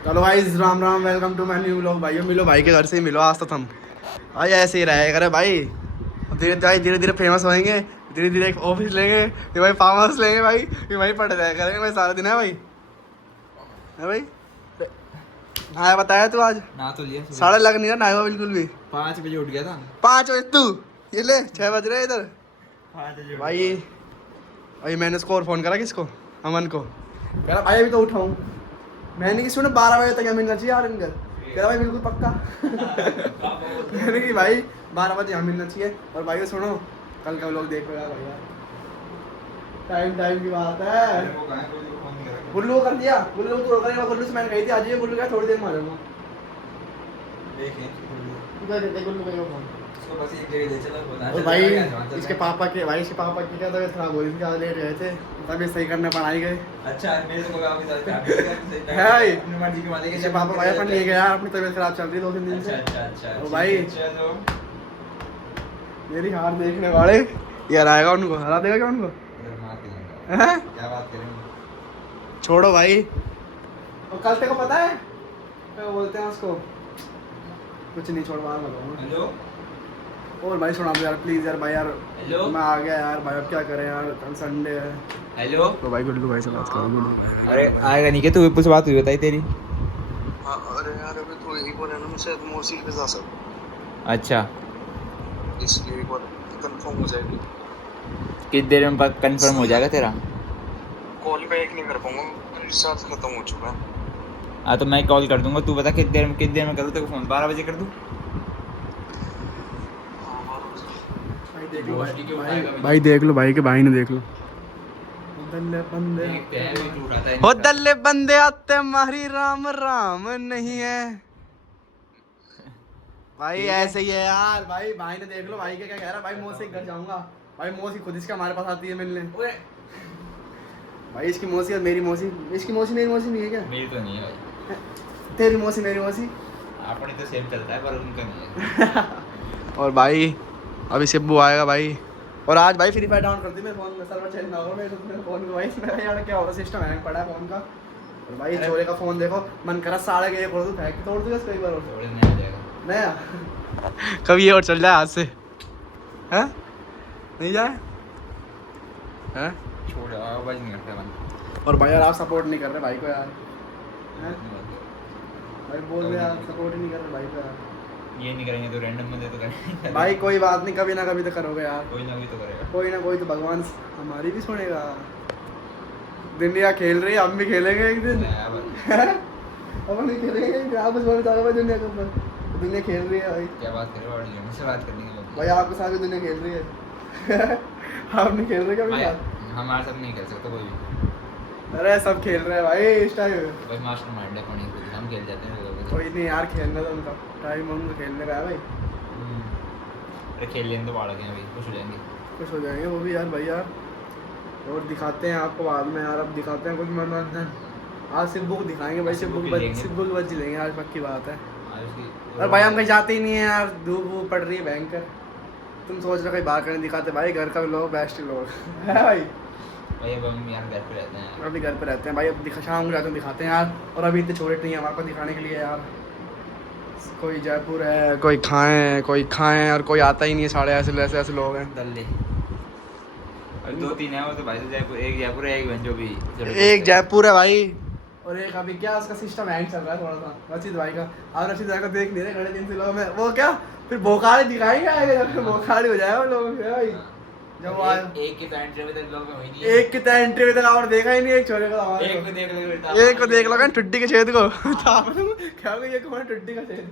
चलो भाई Ram Ram, welcome to my new vlog. भाइयों मिलो, भाई के घर से ही मिलो आज तो तुम। भाई ऐसे ही रहेगा करे भाई, धीरे धीरे फेमस होएंगे, धीरे धीरे एक ऑफिस लेंगे, फिर भाई फार्म हाउस लेंगे भाई, फिर वहीं पढ़ जाया करेंगे भाई सारा दिन। है भाई नहाया बताया तू आज? ना तो लिया साढ़े सुबह लग नहीं रहा नहाया बिल्कुल भी। 5 बजे उठ गया था। 5 बजे तू, ये ले 6 बज रहे हैं इधर 5 बजे भाई। भाई मैंने उसको और फोन करा, किसको, अमन को, कह रहा भाई अभी तो उठाऊँ। मैंने किसी ने 12 बजे तक यहाँ मिलना चाहिए यार इनका, कह रहा भाई बिल्कुल पक्का। मैंने कि भाई 12 बजे यहाँ मिलना चाहिए। और भाई सुनो, कल का लोग देखो यार भाई, टाइम टाइम की बात है। गुल्लू को कर दिया, गुल्लू को तो करेगा, गुल्लू से मैंने कही थी आज ये, गुल्लू क्या थोड़ी देर में आ जाऊंगा। गुल्लू का फोन बस एक जगह ले चला बोला और भाई इसके पापा की क्या तबीयत खराब हो रही थी, आज लेट गए थे, तबीयत सही करने पर आई गए। अच्छा मेरे को आपके साथ है भाई अपनी मर्जी के मालिक इसके पापा भाई अपन ले गए यार, अपनी तबीयत खराब चल रही है 2-3 दिन से। अच्छा ओ भाई चलो मेरी हार देखने वाले यार आएगा, उनको हरा देगा क्या उनको? हैं? क्या बात करेंगे। छोड़ो भाई। और कल तेरे को पता है क्या बोलते हैं उसको, कुछ नहीं, छोड़ बाहर बताऊंगा। हेलो और भाई सुना दो यार प्लीज यार भाई यार, हेलो मैं आ गया यार भाई, अब क्या करें यार, कल संडे है। हेलो तो भाई गुड्डू भाई से बात करो, गुड्डू। अरे आएगा नहीं क्या तू? विपुल से बात हुई बताई तेरी? हाँ अरे यार अभी तो एक बार है ना, मुझसे मौसी के जा सकता, अच्छा इसलिए एक बार कंफर्म हो जाएगी। कितनी देर में कंफर्म हो जाएगा तेरा? कॉल बैक नहीं कर पाऊंगा, रिचार्ज खत्म हो चुका है। हाँ तो मैं कॉल कर दूंगा, तू बता कितनी देर में करूँ तेरे को फोन? 12 बजे कर दूँ? भाई देख लो भाई के भाई ने देख लो। हो दल्ले बंदे आते हमारी राम राम नहीं है भाई, ऐसे ही है यार। भाई भाई ने देख लो, भाई के क्या कह रहा है, भाई मौसी के घर जाऊंगा। भाई मौसी खुद इसका हमारे पास आती है मिलने। भाई इसकी मौसी और मेरी मौसी, इसकी मौसी मेरी मौसी नहीं है क्या? मेरी तो नहीं है भाई। तेरी मौसी मेरी मौसी। अपने तो सेम चलता है पर उनका नहीं है। और भाई अभी सिब्बू आएगा भाई। और आज भाई फ्री फायर डाउन कर दी मेरे फोन में, सर्वर चेंज ना हो मेरे फोन में। भाई मेरा यार क्या हो रहा, सिस्टम हैंग पड़ा है फोन का। और भाई छोरे का फोन देखो, मन करा साढ़े के फोड़ दूं, फेंक के तोड़ दूंगा इसको एक बार और। थोड़े नया हो जाएगा नया कभी ये और चल जाए हाथ से, हैं? नहीं जाए हैं? छोड़ आवाज नहीं करता मन। और भाई यार आप सपोर्ट नहीं कर रहे भाई को यार, हैं? भाई बोल रहे यार सपोर्ट ही नहीं कर रहे भाई को यार। ये नहीं करेंगे तो रैंडम बंदे तो करेंगे। भाई कोई बात नहीं, कभी ना कभी तो करोगे यार, कोई ना कोई तो करेगा। कोई ना कोई तो भगवान हमारी भी सुनेगा। दुनिया खेल रही है, हम भी खेलेंगे एक दिन। अपन भी खेलेंगे, आप बस बोलना चाहोगे भाई दुनिया के ऊपर, दुनिया खेल रही है भाई। क्या बात कर रहे हो? और मुझसे बात करने के लिए भाई आपके साथ भी दुनिया खेल रही है। आप नहीं खेल रहे क्या मेरे साथ? हमारे साथ नहीं खेल सकता कोई भी। अरे सब खेल रहे हैं भाई इस टाइम। भाई मास्टर माइंड है कौन है, हम खेल जाते हैं लोगों कोई नहीं यार, खेलने तो उनका टाइम, उनको खेलने का है भाई। अरे खेल लेंगे तो बाढ़ गए अभी खुश हो जाएंगे। खुश हो जाएंगे वो भी यार भाई यार। और दिखाते हैं आपको बाद में यार, अब दिखाते हैं कुछ मनोरंजन। आज सिब्बू को दिखाएंगे भाई, सिब्बू की बच्ची लेंगे आज, पक्की बात है। और भाई हम कहीं जाते ही नहीं है यार, धूप वूप पड़ रही है भयंकर। तुम सोच रहे कहीं बाहर करने दिखाते, भाई घर का लोग बेस्ट लोग है भाई। भाई अब हम यार घर पे रहते हैं। अभी घर पे रहते हैं भाई, अब शाम को जाते हैं दिखाते हैं यार। और अभी इतने छोटे नहीं है हमारे पास दिखाने के लिए यार। कोई जयपुर है, कोई खाएं और कोई आता ही नहीं है, साढ़े ऐसे लोग हैं दल्ले और 2-3 है वो तो भाई से जयपुर, एक जयपुर है, एक बंजो भी। एक जयपुर है भाई, और एक अभी क्या उसका सिस्टम हैंग चल रहा है थोड़ा सा, रशीद भाई का। अब रशीद भाई को देख नहीं रहे खड़े 3 लोग में, वो क्या फिर बोखाड़ी दिखाएंगे आएगा, जब फिर बोखाड़ी हो जाएगा लोगों से भाई। जब वो एक की तो एंट्री में तक लोग में हुई नहीं। एक की तो एंट्री में तक और देखा ही नहीं, एक छोरे को हमारे एक को देख लो, एक को देख लो टुड्डी के छेद को। क्या हो गया, ये कौन टुड्डी का छेद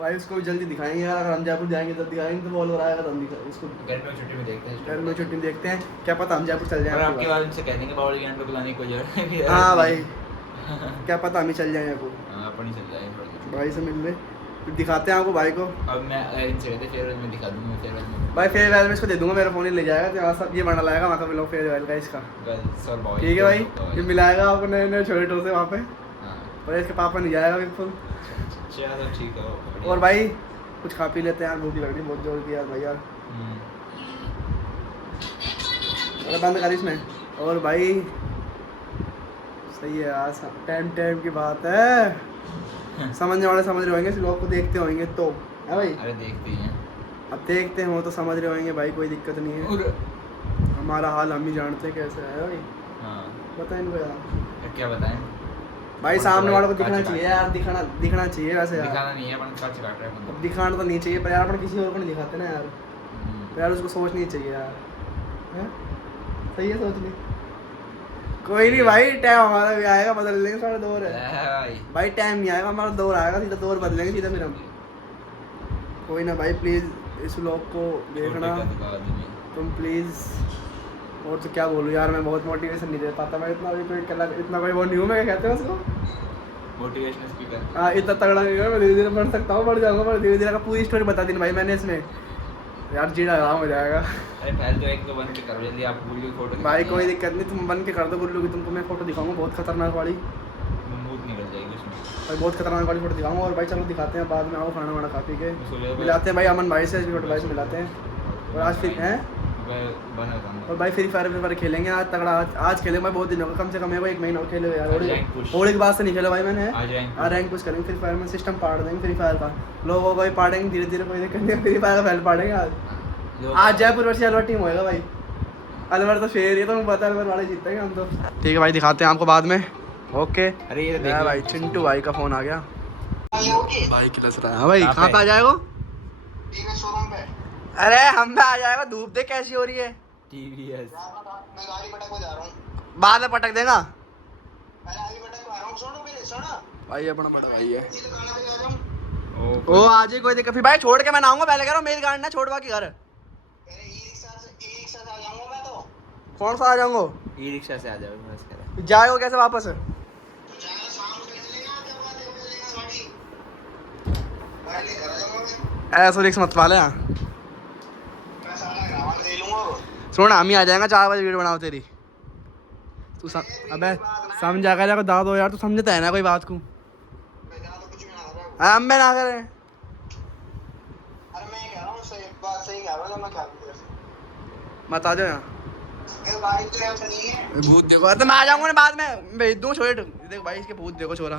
भाई? उसको जल्दी दिखाएंगे यार, अगर हम जयपुर जाएंगे तब दिखाएंगे, तो बोल रहा है तो हम उसको घर में छुट्टी में देखते हैं। घर में छुट्टी देखते हैं, क्या पता हम जयपुर चल और जाए। आपके बाद उनसे कह देंगे बावड़ी ज्ञान पे बुलाने की कोई जरूरत नहीं है। हाँ भाई क्या पता हम ही चल जाए जयपुर, हाँ अपन ही चल जाएंगे भाई से मिलने। फिर दिखाते हैं आपको भाई को। अब मैं इनसे कहते फेयरवेल में दिखा दूंगा। फेयरवेल में भाई फेयरवेल में इसको दे दूंगा, मेरा फोन ही ले जाएगा, तो यहाँ सब ये बना लाएगा वहाँ का लोग फेयरवेल का इसका। गर्ल्स और बॉयज ठीक है भाई, ये मिलाएगा आपको नए नए छोटे टोर से वहाँ पे। हाँ और इसके पापा नहीं जाएगा बिल्कुल। चलो ठीक है। और भाई कुछ खा पी लेते हैं यार, भूख लग रही है बहुत जोर की यार भाई यार। अरे बंद कर इसमें। और भाई सही है यार, टाइम टाइम की बात है। समझने वाले समझ रहे होंगे, इस लोग को देखते होंगे तो है भाई। अरे देखते ही हैं। अब देखते हो तो समझ रहे होंगे भाई, कोई दिक्कत नहीं है। और हमारा हाल हम ही जानते हैं कैसे है भाई। हाँ पता इनको यार क्या बताएं भाई, और सामने तो वालों को भाई दिखना काट चाहिए यार, दिखना चाहिए वैसे यार। दिखाना नहीं है अपन कच काट रहे हैं अब बंदा। दिखाना तो नहीं चाहिए पर यार अपन किसी और को नहीं दिखाते ना यार। तो यार उसको सोचनी चाहिए यार, हैं? सही है सोचनी। कोई नहीं भाई, टाइम हमारा भी आएगा, बदल लेंगे, साढ़े दौर है भाई भाई। टाइम नहीं आएगा हमारा, दौर आएगा सीधा, दौर बदलेंगे सीधा फिर हम। कोई ना भाई, प्लीज़ इस व्लॉग को देखना तुम प्लीज़। और तो क्या बोलूँ यार, मैं बहुत मोटिवेशन नहीं दे पाता मैं, इतना भी कोई इतना कोई वो नहीं हूँ मैं, क्या कहते हैं उसको, मोटिवेशनल स्पीकर। हाँ इतना तगड़ा नहीं है मैं, धीरे धीरे बढ़ सकता हूँ, बढ़ जाऊँगा, पर धीरे धीरे का पूरी स्टोरी बता दी ना भाई मैंने इसमें, यार जीना आराम हो जाएगा। अरे पहले तो एक तो बन के करो जल्दी, आप भूल गए फोटो भाई कोई दिक्कत नहीं, तुम बन के कर दो गुल्लू की, तुमको मैं फोटो दिखाऊंगा बहुत खतरनाक वाली मूड निकल जाएगी उसमें। भाई, बहुत खतरनाक वाली फोटो दिखाऊंगा। और भाई चलो दिखाते हैं बाद में, आओ खाना वाना खा पी के सुबह मिलाते हैं भाई अमन भाई से, छोटे भाई से मिलाते हैं। और आज फिर हैं बना और भाई फ्री फायर खेलेंगे आज तगड़ा, आज खेलेंगे भाई, बहुत दिन हो गए, कम से कम है वो 1 महीना हो खेले यार। होली के बाद से नहीं खेला भाई मैंने, आज रैंक पुश करेंगे फ्री फायर में, सिस्टम पाड़ देंगे फ्री फायर का, लोगों को भी पाड़ेंगे धीरे धीरे, कोई दिक्कत नहीं, फ्री फायर का फैल पाड़ेंगे आज जयपुर वर्सेस अलवर टीम होएगा भाई। अलवर तो शेर है, तो मैं पता है अलवर वाले जीतेंगे हम तो। ठीक है भाई, दिखाते हैं आपको बाद में। ओके अरे ये भाई, चिंटू भाई का फोन आ गया भाई, किलस रहा है। हाँ भाई कहाँ पे आ जाएगा? शोरूम पे। अरे हम पे आ जाएगा, धूप देख कैसी हो रही है। टीवीएस मैं गाड़ी पटक को जा रहा हूँ। बाद में पटक देगा मैं गाड़ी पटक को आ रहा हूँ, सुनो मेरे सुनो। भाई, अपना बड़ा भाई है। इसी दुकान पे जा रहा हूँ। ओ आज ही कोई दिक्कत, फिर भाई छोड़ के मैं ना आऊंगा, पहले कह रहा हूँ मेरी गाड़ी ना छोड़वा के घर। अरे ई-रिक्शा से आ जाऊंगा मैं तो। कौन सा आ जाऊंगा? ई रिक्शा से आ जाओ बस करें। जाएगा कैसे वापस? तो जाएगा शाम को चलेगा, जब बात है चलेगा गाड़ी। गाड़ी लेकर आ जाऊंगा मैं। ऐसा रिक्स मत वाले यहाँ। मैं सारा ग्राहक दे लूंगा। सुन हम ही आ जाएंगे 4 बजे, वीडियो बनाओ तेरी। तू अबे समझा कर दाद हो यार, तू समझता है ना कोई बात को? मैं जा तो कुछ भी ना कर रहा हूँ। हम भी ना करें। अरे मैं कह रहा हूँ सही बात, सही कह रहा हूँ, मैं क्या करूँ? मत आ जाओ यहाँ, ये गाड़ी तो यहाँ चली है। भूत देखो तो मैं आ जाऊंगा ना बाद में, भेज दूँ छोड़। देख भाई इसके भूत देखो छोरा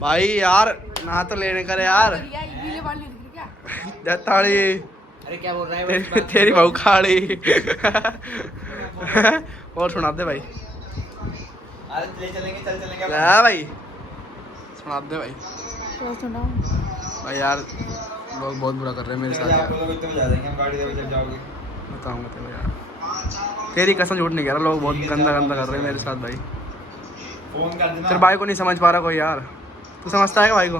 भाई, यार ना तो लेने करे यार दत्ताड़ी, अरे क्या बोल रहा है तेरी बहू खाड़ी। और सुना दे भाई, आज ले चलेंगे, चल चलेंगे क्या भाई सुना दे भाई। भाई यार लोग बहुत बुरा कर रहे हैं मेरे साथ यार, बजा देंगे हम, गाड़ी दे चल जाओगे। बताऊंगा तेरे यार, तेरी कसम झूठ नहीं कह रहा, लोग बहुत गंदा गंदा कर रहे हैं मेरे साथ भाई। फोन कर देना। तेरे भाई को नहीं समझ पा रहा कोई यार, तू समझता है क्या भाई को?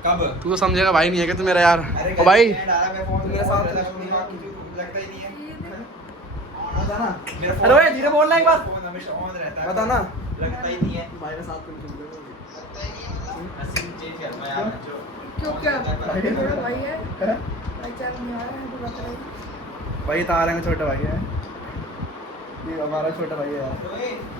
कब? तू तो समझेगा भाई, नहीं है कि तू मेरा यार। ओ भाई मेरे साथ लगता ही नहीं है। बता ना, मेरा अरे भाई धीरे बोलना एक बार, फोन हमेशा ऑन रहता है। बता ना। लगता ही नहीं है। भाई के साथ कुछ सिम चेंज करना यार। क्यों क्या भाई भाई है है? भाई क्या नहीं आ रहा है तो बता रही भाई तारा में छोटा भाई है, ये हमारा छोटा भाई है यार।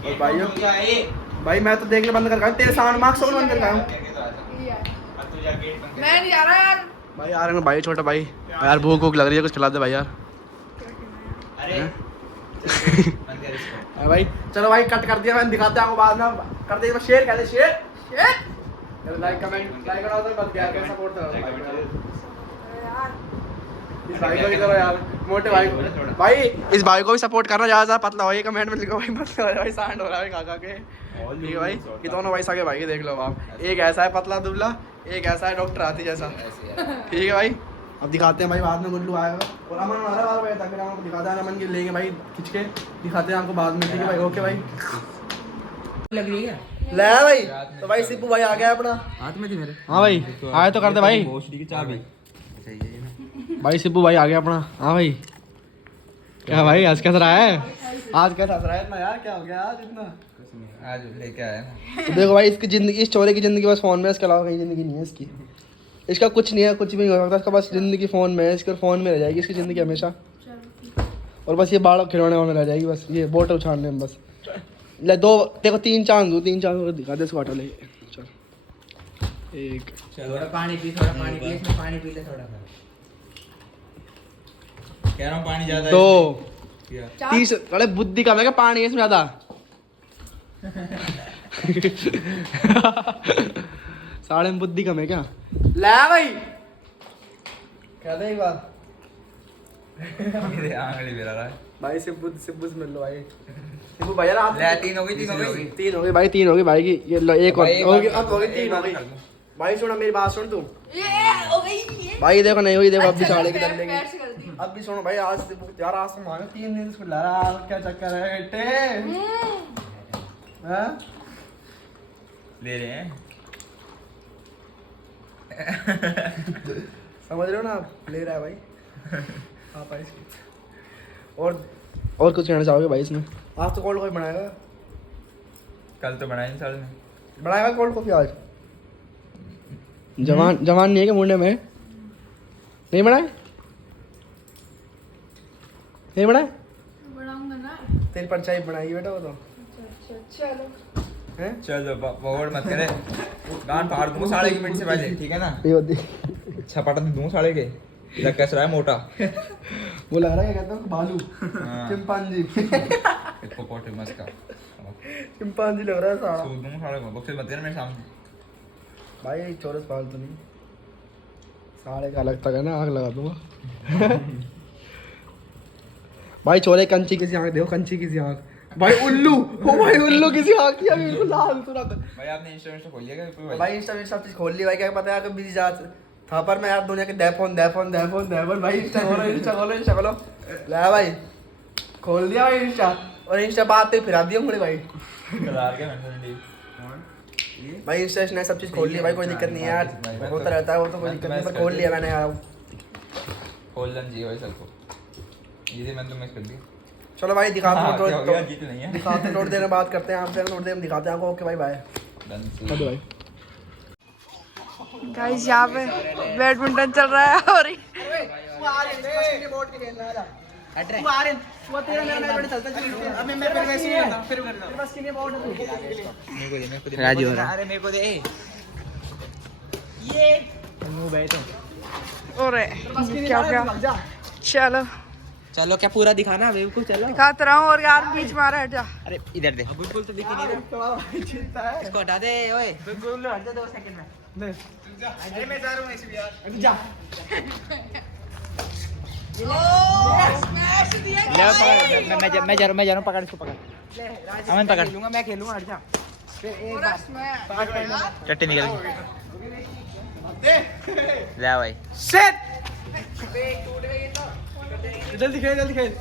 और भाइयों क्या है? भाई मैं तो देखने बंद कर रखा हूं, तेरे सामने मार्क्स और बंद कर रखा हूं। ये यार अब तू जा गेट बंद कर। मैं नहीं आ रहा यार भाई आ रहे हैं भाई, छोटा भाई यार, भूख भूख लग रही है, कुछ खिला दे भाई यार। अरे हैं? बंद कर इसको। भाई चलो भाई कट कर दिया, मैंने दिखाते हैं आपको बाद में, कर दे शेयर कर दे share share, like comment like करो तो बस यार, कैसा सपोर्ट करो यार इस भाई को भी करो यार, मोटे भाई को भाई, इस भाई को भी सपोर्ट करना, ज्यादा पतला हो, ये कमेंट में लिखो भाई, मत करो भाई, सांड हो रहा है खा के। ठीक है भाई, ये दोनों भाई सगे भाई देख लो आप, एक ऐसा है पतला दुबला, एक ऐसा है डॉक्टर आती जैसा। ठीक है भाई, अब दिखाते हैं भाई, बाद में गुल्लू आएगा और अमन आ रहा है 12 बजे तक, फिर हम आपको दिखाते हैं, अमन के लेंगे भाई खींच के, दिखाते हैं आपको बाद में। ठीक है भाई, ओके भाई, लग रही है ले भाई। तो भाई सिप्पू भाई आ गया अपना हाथ में थी मेरे। हाँ भाई आए तो कर दे भाई, की चाबी। अच्छा ये ना। भाई सिप्पू भाई आ गया अपना। हाँ भाई क्या भाई आज कैसा रहा है, आज कैसा रहा है इतना यार, क्या हो गया आज इतना? आज लेके आया ना। तो देखो भाई इसकी जिंदगी, इस चोरे की जिंदगी बस फोन में, इसके अलावा कहीं जिंदगी नहीं है इसकी, इसका कुछ नहीं है, कुछ भी नहीं हो सकता इसका, बस जिंदगी फोन में है इसके, फोन में रह जाएगी इसकी जिंदगी हमेशा। और बस ये बाढ़ खिलौने में रह जाएगी, बस ये बोतल उछालने में बस। ले दो देखो, 3 चांद दो, 3 चांद दिखा दे इसको, हटा ले चल। एक थोड़ा पानी पी, थोड़ा पानी पी, इसमें पानी पी ले थोड़ा सा। कह रहा हूँ पानी ज्यादा है 2 इसमें। 30, अरे बुद्धि कम है क्या, पानी है इसमें ज्यादा। साढ़े में बुद्धि कम है क्या? ले भाई कह दे एक बार मेरे आंगली मेरा रहा है भाई सिब्बू सिब्बू से मिल लो भाई। सिब्बू भैया ना ले 3 हो गई 3 हो गई तीन हो गई भाई, तीन हो गई भाई की। ये लो एक और भाई, एक हो गई, बार- अब हो गई, तीन एक हो बार गई कर दूं। भाई। सुन मेरी बात सुन तू ये हो गई ये। भाई, देखो नहीं हुई, देखो अब भी अच्छा, साढ़े की पैर- दल्ले पैर की। से कर दी। अब भी सुनो भाई, आज से यार आज से मांगे 3 दिन से ला रहा, क्या चक्कर है बेटे? हैं? ले रहे हैं समझ रहे हो ना आप? ले रहा है भाई। आप भाई और कुछ कहना चाहोगे भाई इसमें? आज तो कोल्ड कॉफी बनाएगा, कल तो बनाया नहीं साल में बनाएगा कोल्ड कॉफी आज। जवान जवान नहीं है क्या मुंडे में? नहीं बनाए? नहीं बनाए? बनाऊंगा ना। तेरी परछाई बनाएगी बेटा वो तो। अच्छा अच्छा चलो। हैं? चलो पकड़ मत करे गान फाड़ दूंगा 1.5 मिनट से पहले ठीक है ना ये होती छपाटा दूंगा 1.5 के इधर कैसा रहा है मोटा वो लग रहा है क्या कहते हैं भालू, हाँ। चिंपांजी। हिप्पोपोटामस का चिंपांजी लग रहा है सारा सूद दूंगा 1.5 बक्से मत कर मेरे सामने भाई। चौरस फालतू नहीं, साढ़े का अलग तक है ना, आग लगा दूंगा। भाई चोरे कंची किसी आंख, देखो कंची किसी आंख। भाई उल्लू, ओ भाई उल्लू किसी आंख की, अभी बिल्कुल लाल तुरंत। भाई आपने इंस्टा खोल लिया क्या कोई भाई इंस्टा सब चीज खोल ली भाई, क्या पता है कि बिजी जा था पर मैं यार दुनिया के दैफोन भाई। इंस्टा खोलो ला भाई, खोल दिया भाई इंस्टा, और इंस्टा बात पे फिरा दिया मुझे भाई। कलर के मैंने भाई इंस्टा ने सब चीज खोल लिया भाई, कोई दिक्कत नहीं है यार, होता रहता है वो तो, कोई दिक्कत नहीं, पर खोल लिया मैंने यार। खोल लन जी भाई सबको ये मैंने तो मिस कर दिया चलो भाई दिखाते हैं, हाँ, क्या हो गया? जीत नहीं है दिखाते हैं, थोड़ी देर में बात करते हैं आपसे, थोड़ी देर में दिखाते हैं आपको। ओके भाई बाय। डन भाई गाइस यहाँ पे बैडमिंटन चल रहा है और राजी हो रहा अरे मेरे को दे और क्या क्या चलो चलो क्या पूरा दिखाना वेव को चलो दिखाते रहा हूँ। और यार बीच में आ रहा है, हट जा। अरे इधर दे बिल्कुल तो दिख ही नहीं रहा इसको हटा दे ओए बिल्कुल हट जा 2 सेकंड में अरे मैं जा रहा हूँ ऐसे भी यार जा मैं जा रहा हूँ पकड़ इसको पकड़ अमन पकड़ लूंगा मैं खेलूंगा हट जा चट्टी निकल ले भाई जल्दी खेल।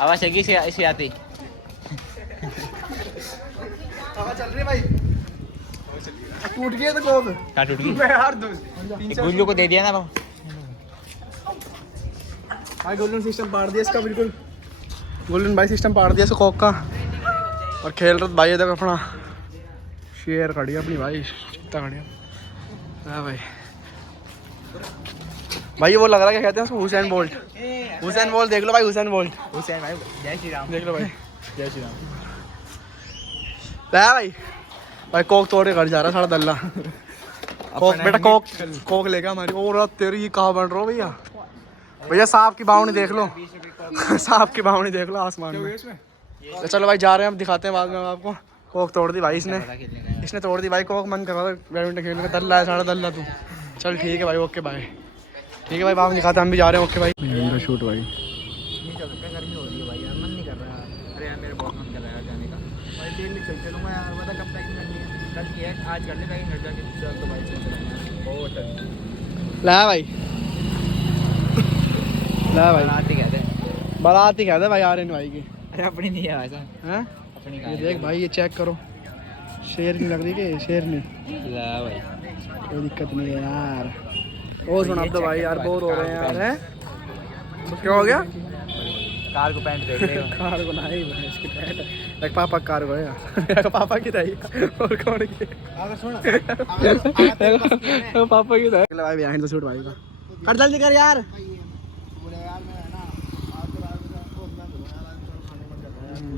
आवाज है इसे आती हवा चल रही है भाई, टूट गया तो कोक। कहाँ टूट गई मैं यार गुल्लू को दे दिया ना भाई गोल्डन सिस्टम पाड़ दिया इसका, बिल्कुल गोल्डन भाई सिस्टम पाड़ दिया इसको कोक का। और खेल रहा भाई, देखो अपना शेर खड़ी है अपनी भाई, चित्ता खड़ी है। हाँ भाई वो लग रहा है, क्या कहते हैं उसको, हुसैन बोल्ट देख लो भाई, हुसैन बोल्ट हुसैन भाई जय श्री राम देख लो भाई, जय श्री राम। भाई कोक तोड़ के घर जा रहा है सारा दल्ला। कोक बेटा कोक लेगा हमारी। और तेरी ये कहाँ बन रहा हो भैया? भैया सांप की बावनी देख लो, सांप की बावनी देख लो आसमान में। तो चलो भाई जा रहे हैं, अब दिखाते हैं बाद में आपको। कोक तोड़ दी भाई इसने तोड़ दी भाई कोक। मन कर रहा था बैडमिंटन खेलने का, दल्ला है सारा दल्ला तू। चल ठीक है भाई, ओके बाय। ठीक है भाई, बाद में दिखाते हैं, हम भी जा रहे हैं। ओके भाई शूट भाई। गर्मी हो रही है भाई यार मन नहीं कर रहा है अरे यार मेरे बहुत मन कर रहा है जाने का भाई डेली चल चलूंगा यार बता कब पैकिंग करनी है कल की है आज कर ले पैकिंग घर जाके चल तो भाई चल चलेंगे बहुत ला भाई, ला भाई आते कहते हैं बारात ही कहते भाई आर्यन भाई की। अरे अपनी नहीं है वैसा हैं अपनी ये देख भाई, ये चेक करो, शेर नहीं लग रही के? शेर नहीं, ला भाई कोई दिक्कत नहीं है यार। और सुना तो भाई यार, बोर हो रहे हैं यार। हैं तो क्या हो गया? कार को पैंट देख ले कार को नहीं भाई, इसकी पैंट एक पापा कार को है, पापा की रही और कौन की? अगर सुन पापा की रही भाई, बिहाइंड द शूट भाई का। कर जल्दी कर यार।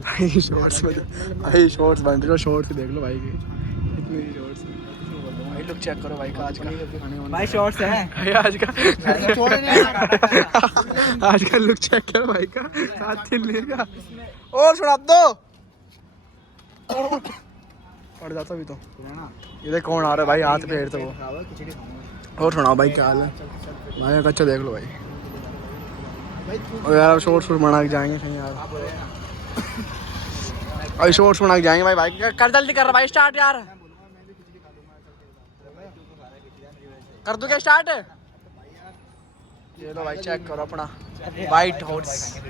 भाई शॉर्ट्स में, भाई शॉर्ट्स बन रहे हो, शॉर्ट्स देख लो भाई की, इतनी शॉर्ट्स भाई। लुक चेक करो भाई का आज का, भाई शॉर्ट्स है भाई आज का, आज का लुक चेक करो भाई का, साथ थिल का। और सुना दो पड़ जाता भी तो ये देख कौन आ रहा है भाई हाथ पेड़ तो वो और सुनाओ भाई क्या हाल है भाई अच्छा देख लो भाई और यार शॉर्ट शूट बना के जाएंगे कहीं यार अभी शॉर्ट बना के जाएंगे भाई भाई कर जल्दी कर रहा भाई स्टार्ट यार कर दूं क्या स्टार्ट ये लो भाई चेक करो अपना वाइट हॉर्स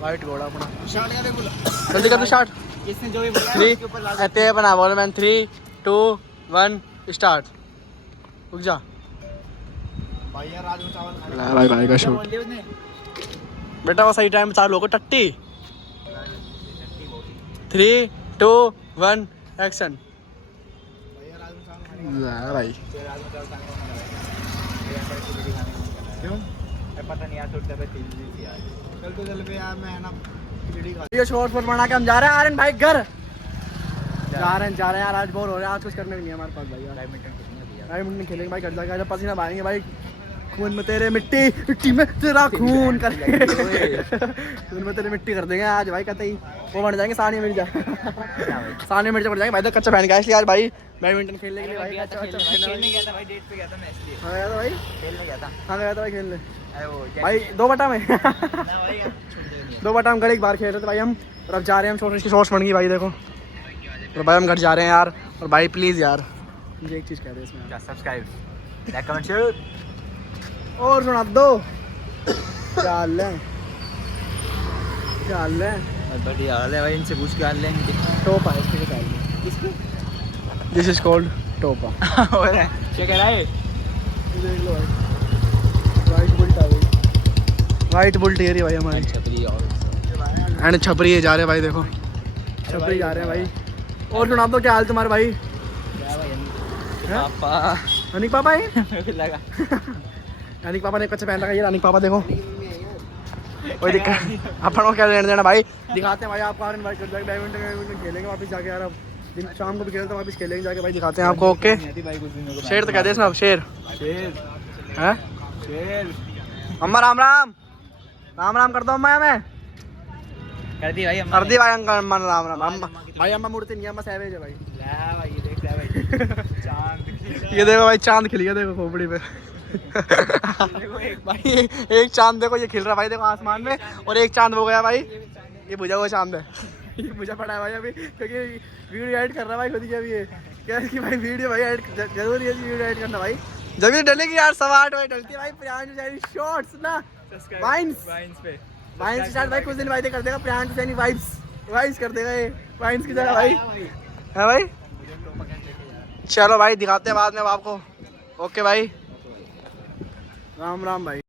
वाइट घोड़ा अपना जल्दी कर दो स्टार्ट किसने जो भी बोला थ्री उसके ऊपर लाल ऐसे बना बोल मैन 3 2 1 स्टार्ट रुक जा भाई यार राजमा चावल ला भाई भाई का शूट बोल दिया उसने बेटा वो सही टाइम में चालू होगा टट्टी 3 2 1 एक्शन भाई क्यों पता नहीं यार छोटा पे तेल थी यार चल पे यार मैं ना खिचड़ी खा ये शॉर्ट पर बना के हम जा रहे हैं आर्यन भाई घर जा रहे हैं यार आज बोर हो रहे हैं आज कुछ करने नहीं है हमारे पास भाई यार बैडमिंटन खेलेंगे भाई घर जाके पसीना बहाएंगे भाई खून में तेरे मिट्टी मिट्टी में तेरा खून कर खून में तेरे मिट्टी कर देंगे आज भाई कहते ही वो बन जाएंगे सानिया मिर्जा सानिया मिर्जा बन जाएंगे भाई तो कच्चा पहन के इसलिए आज भाई बैडमिंटन खेलने के लिए भाई अच्छा खेलने गया था भाई डेट पे गया था मैं इसलिए हाँ गया था भाई खेलने गया था हाँ गया था भाई खेलने अरे वो भाई 2 बटा में ना भाई यार 2 बटा हम घर एक बार खेल रहे थे भाई हम और अब जा रहे हैं हम शॉर्ट इसकी शॉर्ट्स बन गई भाई देखो और भाई हम घर जा रहे हैं यार और भाई प्लीज़ यार मुझे एक चीज़ कह दे इसमें क्या सब्सक्राइब लाइक कमेंट शेयर और सुना दो क्या हाल है बढ़िया हाल है भाई इनसे पूछ के हाल लेंगे टोपा है इसके साथ दिस इज कॉल्ड टोपा हो रहा है क्या कह रहा है देख लो भाई वाइट बुल्ट आ गई वाइट बुल्ट ये रही भाई हमारी छपरी और एंड छपरी जा रहे हैं भाई देखो छपरी जा रहे हैं भाई और सुना दो क्या हाल तुम्हारे भाई पापा अनिक पापा है लगा अनिक पापा ने कच्चा पहन रखा है ये अनिक पापा देखो कोई दिक्कत अपन को क्या लेना देना भाई दिखाते हैं भाई आपको आर्यन भाई कर जाके बैडमिंटन खेलेंगे वापस जाके यार अब दिन शाम को भी खेलते हैं वापस खेलेंगे जाके भाई दिखाते हैं आपको ओके भाई कुछ दिनों को शेर तो कहते हैं इसमें शेर शेर हैं शेर अम्मा राम राम राम राम कर दो अम्मा मैं कर दी भाई हम कर दी भाई अंकल अम्मा ने राम राम अम्मा भाई अम्मा मूर्ति नहीं है अम्मा सैवेज है भाई ला भाई ये देख ले भाई चांद ये देखो भाई चांद खिल गया देखो खोपड़ी पे भाई एक चांद देखो ये खिल रहा है भाई देखो आसमान में और एक चांद हो गया भाई ये बुझा हुआ चांद है ये बुझा पड़ा है भाई अभी क्योंकि वीडियो एडिट कर रहा है भाई खुद ही अभी ये क्या है कि भाई वीडियो भाई एडिट जरूरी है वीडियो एडिट करना भाई जब ये डलेगी यार 8:15 बजे डलती है भाई प्रियांशु सैनी शॉर्ट्स ना वाइन्स पे वाइन्स स्टार्ट भाई कुछ दिन भाई कर देगा प्रियांशु सैनी वाइब्स कर देगा ये वाइन्स की जगह भाई है भाई चलो भाई दिखाते हैं बाद में अब आपको ओके भाई राम राम भाई